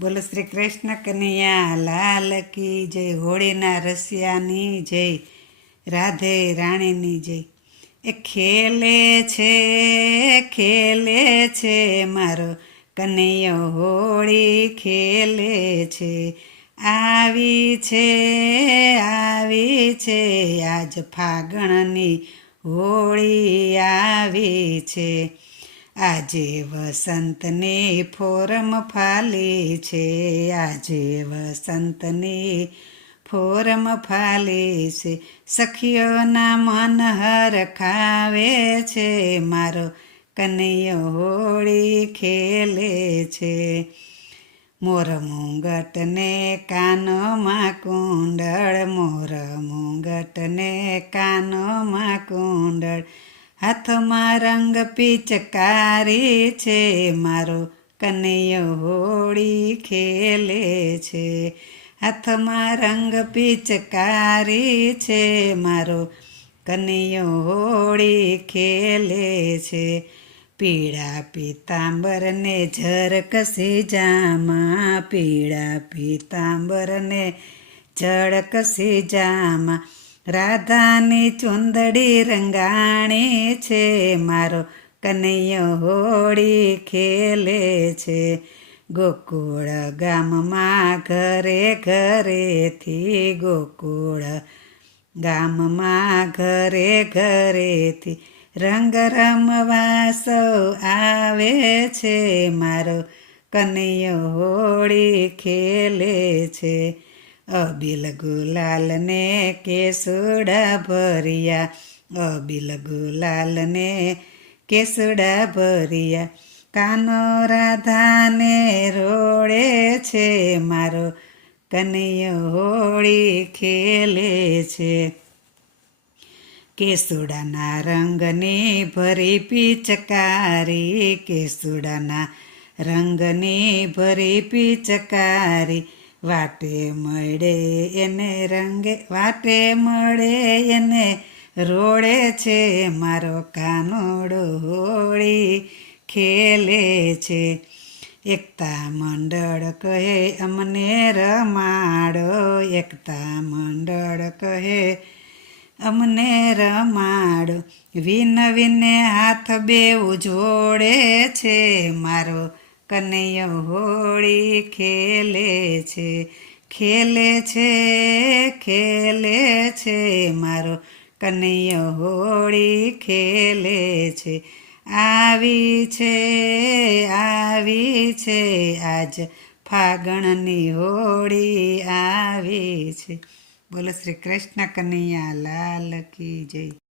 બોલો શ્રી કૃષ્ણ કનૈયા લાલ કી જય, હોળીના રસિયાની જય, રાધે રાણીની જય. એ ખેલે છે મારો કનૈયો હોળી ખેલે છે. આવી છે આજ ફાગણની હોળી આવી છે. આજે વસંતની ફોરમ ફાલી છે, આજે વસંતની ફોરમ ફાલી છે. સખીઓના મન હરખાવે છે, મારો કનૈયો હોળી ખેલે છે. મોર મુંગટને કાનોમાં કુંડળ, મોર મુંગટને કાનોમાં કુંડળ, હાથમાં રંગ પિચકારી છે, મારો કનૈયો હોળી ખેલે છે. હાથમાં રંગ પિચકારી છે, મારો કનૈયો હોળી ખેલે છે. પીળા પીતાંબરને ઝરકસી જામા, પીળા પીતાંબરને ઝળકસી જામા, રાધાની ચુંદડી રંગાણી છે, મારો કનૈયો હોળી ખેલે છે. ગોકુળ ગામમાં ઘરે ઘરેથી, ગોકુળ ગામમાં ઘરે ઘરેથી, રંગ રમવા સૌ આવે છે, મારો કનૈયો હોળી ખેલે છે. અબીલ ગુલાલને કેસુડા ભર્યા, અબીલ ગુલાલને કેસુડા ભર્યા, કાનો રાધાને રોડે છે, મારો કનૈયો હોળી ખેલે છે. કેસુડાના રંગની ભરી પિચકારી, કેસુડાના રંગની ભરી પિચકારી, વાટે મળે એને રંગે, વાટે મળે એને રોડે છે, મારો કાનુડો હોળી ખેલે છે. એકતા મંડળ કહે અમને રમાડો, એકતા મંડળ કહે અમને રમાડો, વિનવીને હાથ બેઉ જોડે છે, મારો કનૈયો હોળી ખેલે છે. ખેલે છે મારો કનૈયો હોળી ખેલે છે. આવી છે આજ ફાગણની હોળી આવી છે. બોલો શ્રી કૃષ્ણ કનૈયા લાલ કી જય.